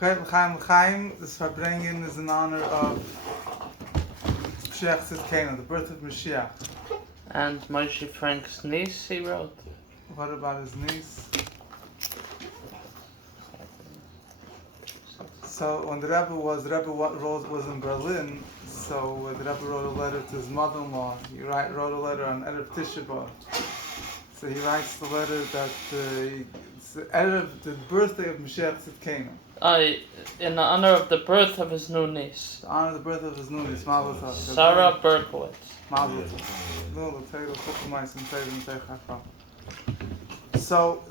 Chaim, this Farbrengen is in honor of Mashiach Zirkind, the birth of Mashiach. And Moshe Frank's niece, he wrote. What about his niece? So when the Rebbe was in Berlin, so the Rebbe wrote a letter to his mother-in-law. He wrote a letter on Erev Tisha B'Av. So he writes the letter that it's the birthday of Mashiach Zirkind. In honor of the birth of his new niece. In honor of the birth of his new niece, Mazel Tov. Sarah Berkowitz. Mazel Tov. So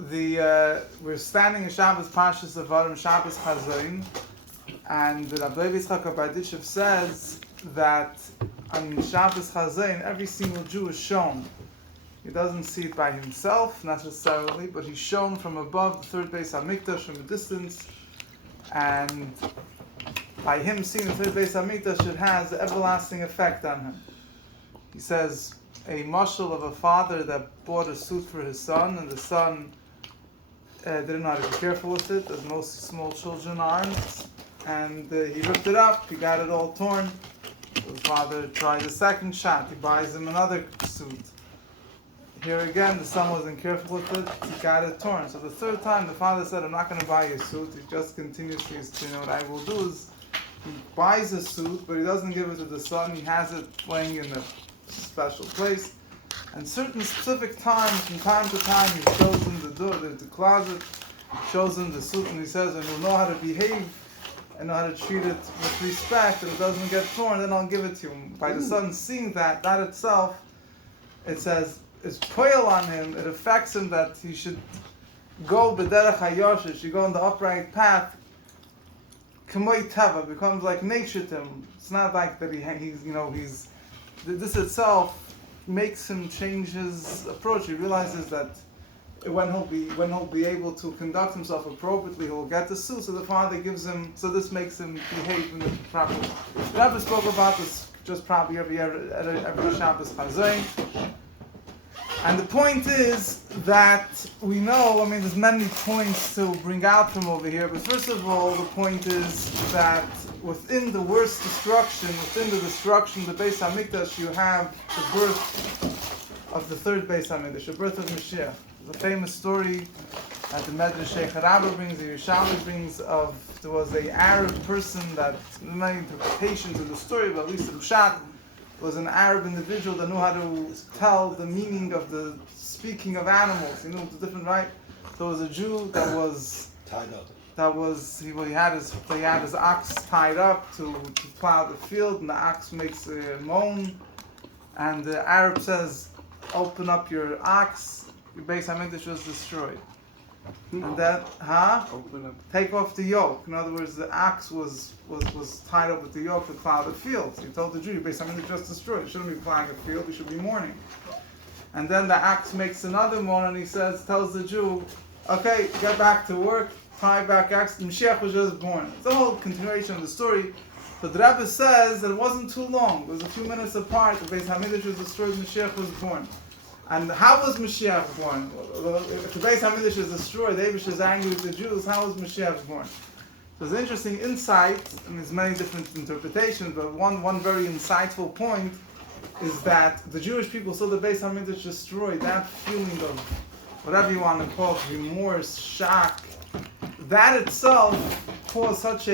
we're standing in Shabbos Parshas Devorim, Shabbos Chazayin, and the Rabbi Yitzchak Barditchev says that on Shabbos Chazayin every single Jew is shown. He doesn't see it by himself necessarily, but he's shown from above the third base Hamikdash from a distance, and by him seeing the third base Hamikdash, it has an everlasting effect on him. He says a mashal of a father that bought a suit for his son, and the son didn't know how to be careful with it, as most small children aren't, and he ripped it up, he got it all torn. So the father tried a second shot, he buys him another suit. Here again, the son wasn't careful with it, he got it torn. So the third time, the father said, I'm not going to buy you a suit. He just continuously, what I will do is, he buys a suit, but he doesn't give it to the son, he has it playing in a special place. And certain specific times, from time to time, he shows him the door, the closet, shows him the suit, and he says, and you'll know how to behave, and know how to treat it with respect, and it doesn't get torn, then I'll give it to you. By the son seeing that itself, it says, it's poil on him, it affects him that he should go b'derech hayosher, should go on the upright path. K'moi teva, becomes like nature to him. It's not like that he's this itself makes him change his approach. He realizes that when he'll be able to conduct himself appropriately, he'll get the suit. So the father gives him. So this makes him behave in the proper way. The Rabbi spoke about this just probably every Shabbos Chazayin. And the point is that we know, there's many points to bring out from over here, but first of all, the point is that within the worst destruction, within the destruction of the Beis HaMikdash, you have the birth of the third Beis HaMikdash, the birth of Mashiach. There's a famous story that the Medrash Rabbi brings, the Yerushalmi brings, of there was an Arab person that, many interpretations of the story, but at least the Pshat, was an Arab individual that knew how to tell the meaning of the speaking of animals. The different, right? So it was a Jew that was tied up. He had his ox tied up to plow the field, and the ox makes a moan, and the Arab says, "Open up your ox." Your Beis HaMikdash was destroyed. And that, take off the yoke. In other words, the ox was tied up with the yoke to plow the fields. He told the Jew, Beis HaMikdash just destroyed. You shouldn't be plowing a field, you should be mourning. And then the ox makes another moan, and he tells the Jew, okay, get back to work, tie back ox. Mashiach was just born. It's a whole continuation of the story. But the Rabbi says that it wasn't too long. It was a few minutes apart. The Beis HaMikdash was destroyed, Mashiach was born. And how was Mashiach born? If the Beis HaMikdash is destroyed, David is angry with the Jews, how was Mashiach born? So there's an interesting insight, and there's many different interpretations, but one very insightful point is that the Jewish people saw the Beis HaMikdash destroyed. That feeling of whatever you want to call it, remorse, shock, that itself caused such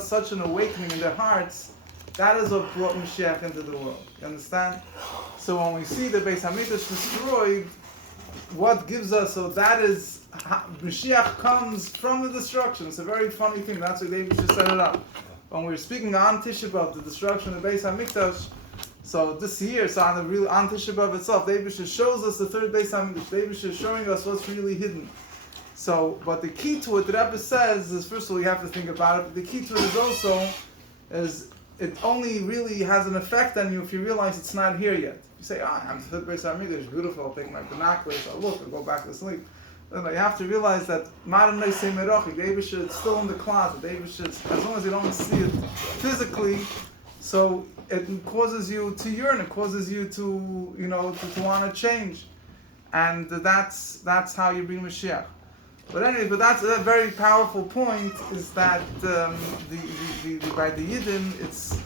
such an awakening in their hearts. That is what brought Mashiach into the world. You understand? So when we see the Beis HaMikdash destroyed, what gives us, so that is, Mashiach comes from the destruction. It's a very funny thing. That's why David just set it up. When we were speaking on Tisha B'Av, the destruction of the Beis HaMikdash, so this year, so on Tisha B'Av itself, David shows us the third Beis HaMikdash. David is showing us what's really hidden. So, but the key to it, the Rebbe says, is first of all, you have to think about it, but the key to it is also, it only really has an effect on you if you realize it's not here yet. You say, I'm the third Beis HaMikdash, it's beautiful, I'll take my binoculars, I'll look, I'll go back to sleep. Then you have to realize that it's still in the closet. As long as you don't see it physically, so it causes you to yearn, it causes you to want to change. And that's how you bring Mashiach. But anyway, but that's a very powerful point. Is that by the Yidden, it's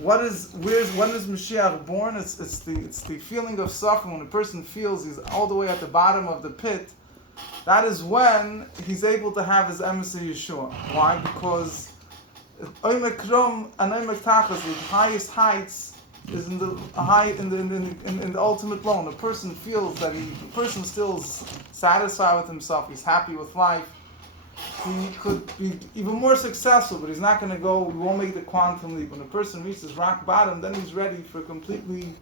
when is Mashiach born? It's the feeling of suffering when a person feels he's all the way at the bottom of the pit. That is when he's able to have his emissary Yeshua. Why? Because Oimek Krom and Oimek Tachas, the highest heights, is in the ultimate low. A person feels that the person still is satisfied with himself. He's happy with life. He could be even more successful, but he's not going to go. He won't make the quantum leap. When a person reaches rock bottom, then he's ready for a completely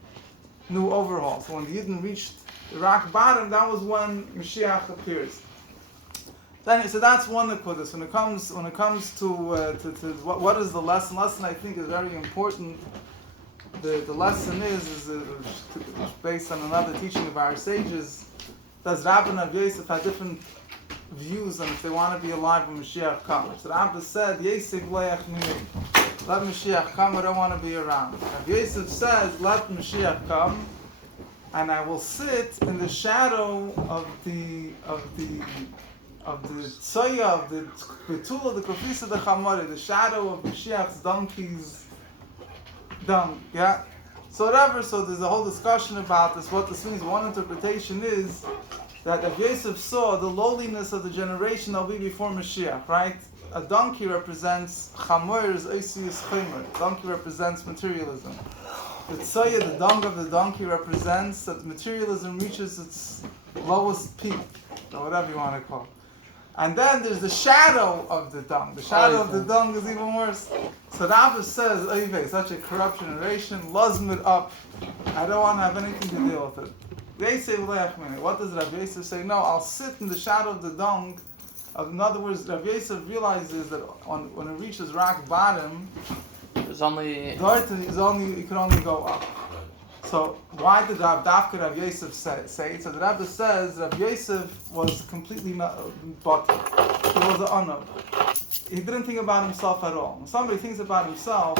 new overhaul. So when the Yidden reached the rock bottom, that was when Mashiach appears. So that's one Nekudas. When it comes to what is the lesson? Lesson I think is very important. The lesson is based on another teaching of our sages. That Rabbi and Yosef had different views on if they want to be alive when Mashiach comes. So Rabbi said, Yosef le'ach mimei. Let Mashiach come, I don't want to be around. Rabbi Yosef says, let Mashiach come, and I will sit in the shadow of the tzoya, of the betula, the kofisa, the chamari, the shadow of Mashiach's donkey's dung. Yeah. So whatever. So there's a whole discussion about this. What this means. One interpretation is that if Yosef saw the lowliness of the generation that will be before Mashiach, right? A donkey represents chamor's oisius chomer. Donkey represents materialism. The tzoya, the dung of the donkey, represents that materialism reaches its lowest peak, or whatever you want to call it. And then there's the shadow of the dung. The shadow of the dung is even worse. So Rabbi says, Oiveh, such a corrupt generation, lazmid up. I don't want to have anything to deal with it. What does Rabbi Yosef say? No, I'll sit in the shadow of the dung. In other words, Rabbi Yosef realizes that when it reaches rock bottom, it can only go up. So why did Rabbi Yosef say it? So the Rabbi says Rabbi Yosef was completely buttered. He was an anab. He didn't think about himself at all. When somebody thinks about himself,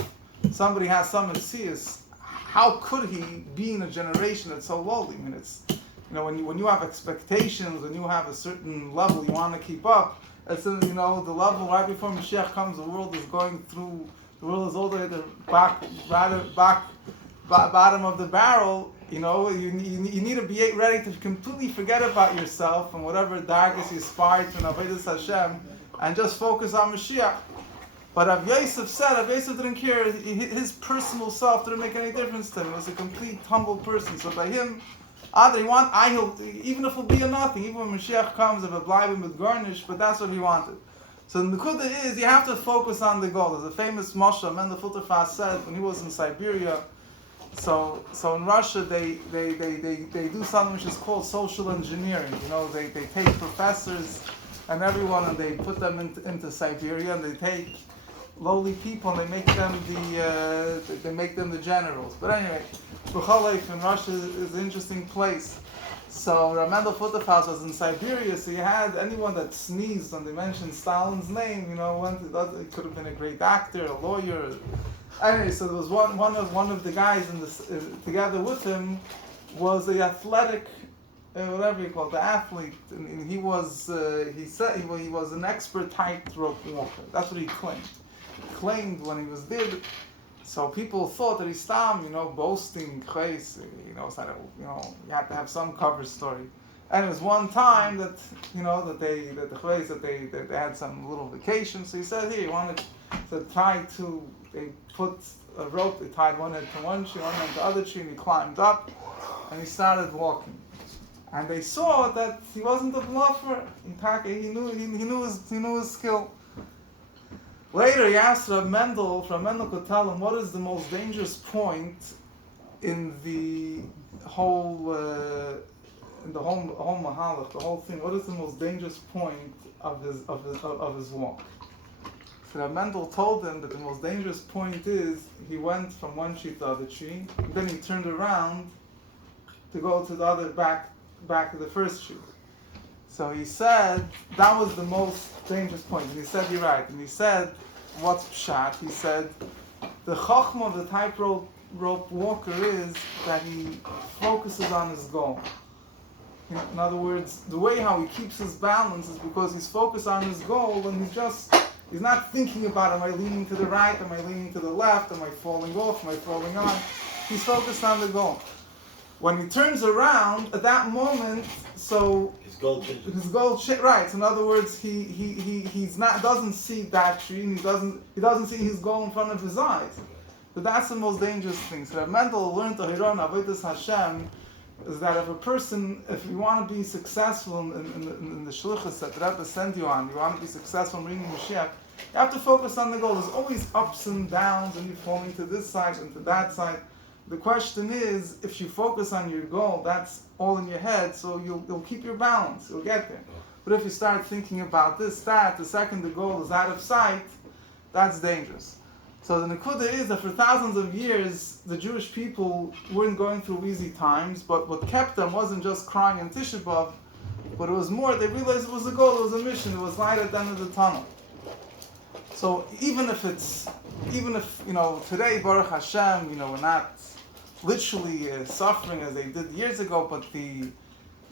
somebody has some excuse. How could he be in a generation that's so lowly? I mean, it's, when you have expectations, when you have a certain level you want to keep up, it's the level right before Mashiach comes. The world is all the way at the bottom of the barrel. You need to be ready to completely forget about yourself and whatever darkness you aspire to in Avodas Hashem, and just focus on Mashiach. But Rav Yosef didn't care. His personal self didn't make any difference to him. He was a complete humble person. So by him, even if it'll be a nothing, even when Mashiach comes, if it bleiben with garnish, but that's what he wanted. So the nekuda is, you have to focus on the goal. There's a famous Moshe, Mendel Fulterfas said when he was in Siberia. So in Russia they do something which is called social engineering. They take professors and everyone and they put them into Siberia, and they take lowly people and they make them the generals. But anyway, in Russia is an interesting place. So Mendel Fulterfas was in Siberia, so you had anyone that sneezed when they mentioned Stalin's name, it could have been a great doctor, a lawyer. Anyway, so there was one of the guys together with him was the athletic, whatever you call it, the athlete, and he said he was an expert tightrope walker. That's what he claimed. He claimed when he was there. So people thought that he's boasting, crazy, you had to have some cover story. And it was one time that they had some little vacation. So he said, here, you wanted to they put a rope, they tied one end to one tree, one end to the other tree, and he climbed up, and he started walking. And they saw that he wasn't a bluffer. He knew his skill. Later, he asked Rav Mendel could tell him what is the most dangerous point in the whole mahalach, the whole thing. What is the most dangerous point of his walk? So Rav Mendel told him that the most dangerous point is he went from one tree to the other tree, and then he turned around to go to the other back to the first tree. So he said that was the most dangerous point. And he said, you're right. And he said, what's pshat? He said, the chokhmah of the tightrope walker is that he focuses on his goal. In other words, the way how he keeps his balance is because he's focused on his goal, and he's not thinking about, am I leaning to the right, am I leaning to the left, am I falling off, am I falling on? He's focused on the goal. When he turns around, at that moment, so his goal changes. Right. So in other words, doesn't see that tree, and he doesn't see his goal in front of his eyes. But that's the most dangerous thing. So that mental learn to Hiron Avodas Hashem is that if you want to be successful in the shlichus that Rabbi sent you on, you want to be successful in reading Mashiach, you have to focus on the goal. There's always ups and downs, and you're falling to this side and to that side. The question is, if you focus on your goal, that's all in your head, so you'll keep your balance, you'll get there. But if you start thinking about this, that, the second the goal is out of sight, that's dangerous. So the Nekuda is that for thousands of years, the Jewish people weren't going through easy times, but what kept them wasn't just crying in Tisha B'Av, but it was more, they realized it was a goal, it was a mission, it was light at the end of the tunnel. So even if today, Baruch Hashem, we're not literally suffering as they did years ago, but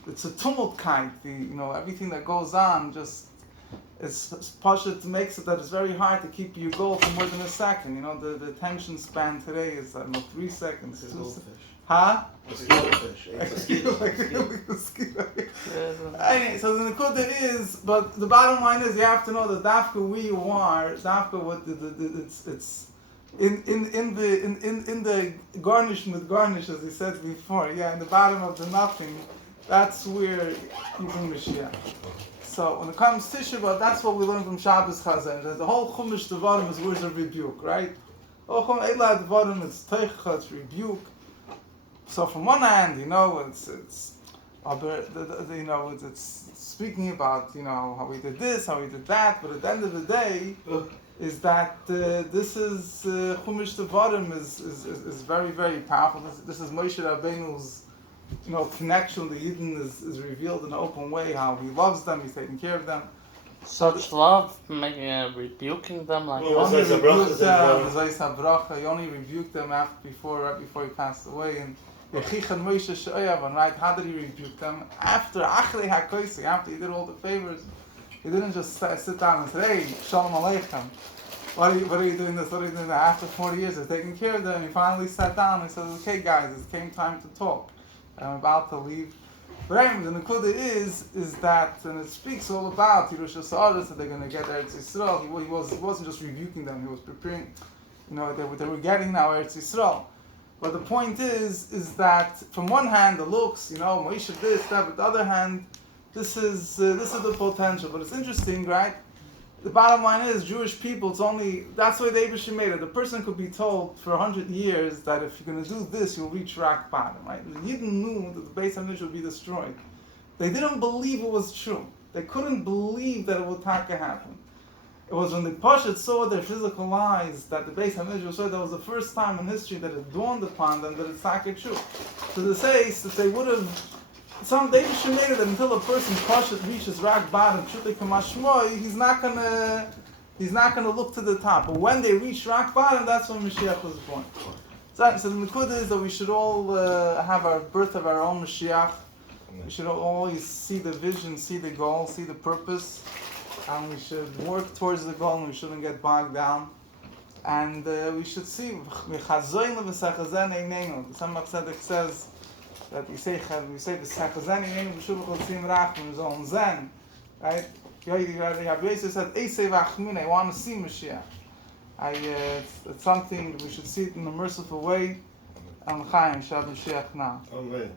it's a tumultkeit. Everything that goes on Pasha makes it that it's very hard to keep your goal for more than a second. The attention span today is 3 seconds. It's a goldfish. Huh? It's a goldfish. Anyway, so the Nekuda is, but the bottom line is you have to know that Dafka where you are, Dafka what it's in the garnish as he said before, in the bottom of the nothing, that's where you bring Mashiach. So when it comes to Tisha B'Av, that's what we learn from Shabbos Chazan. The whole Chumash Devorim is words of rebuke, right? Eila Devorim is teicha, it's rebuke. So from one hand, it's speaking about how we did this, how we did that, but at the end of the day, is that this is Chumash Devorim is very, very powerful. This is Moshe Rabbeinu's connection with the Yidden is revealed in an open way, how he loves them, he's taking care of them. Such love, rebuking them like he only rebuked them, he only rebuked them before he passed away. And right, how did he rebuke them? After he did all the favors. He didn't just sit down and say, hey, Shalom Aleichem. What are you doing this? What are you doing that? After 40 years of taking care of them, he finally sat down and says, okay guys, it came time to talk. I'm about to leave. But anyway, the Nekuda is that, and it speaks all about Yerusha Sa'adas, that they're going to get Eretz Yisrael. He wasn't just rebuking them, he was preparing, they were getting now Eretz Yisrael. But the point is that from one hand, the looks, Moshe this, that, but the other hand, this is the potential. But it's interesting, right? The bottom line is, Jewish people, that's why the Eibush made it. The person could be told for 100 years that if you're going to do this, you'll reach rock bottom, right? The Yidden knew that the Beis HaMikdash would be destroyed. They didn't believe it was true. They couldn't believe that it would happen. It was when the Pashut saw with their physical eyes that the Beis HaMikdash was destroyed, that was the first time in history that it dawned upon them that it's true. So they say that they would have, they should have made it that until a person's Pashut reaches rock bottom, he's not gonna look to the top. But when they reach rock bottom, that's when Mashiach was born. So the Nekuda is that we should all have our birth of our own Mashiach. We should always see the vision, see the goal, see the purpose, and we should work towards the goal, and we shouldn't get bogged down. And we should see, the Samach Tzedek says that we say Zen, right? Rabbi said, I want to see Mashiach. It's something we should see it in a merciful way. Chaim, Shabbat Mashiach now. Amen.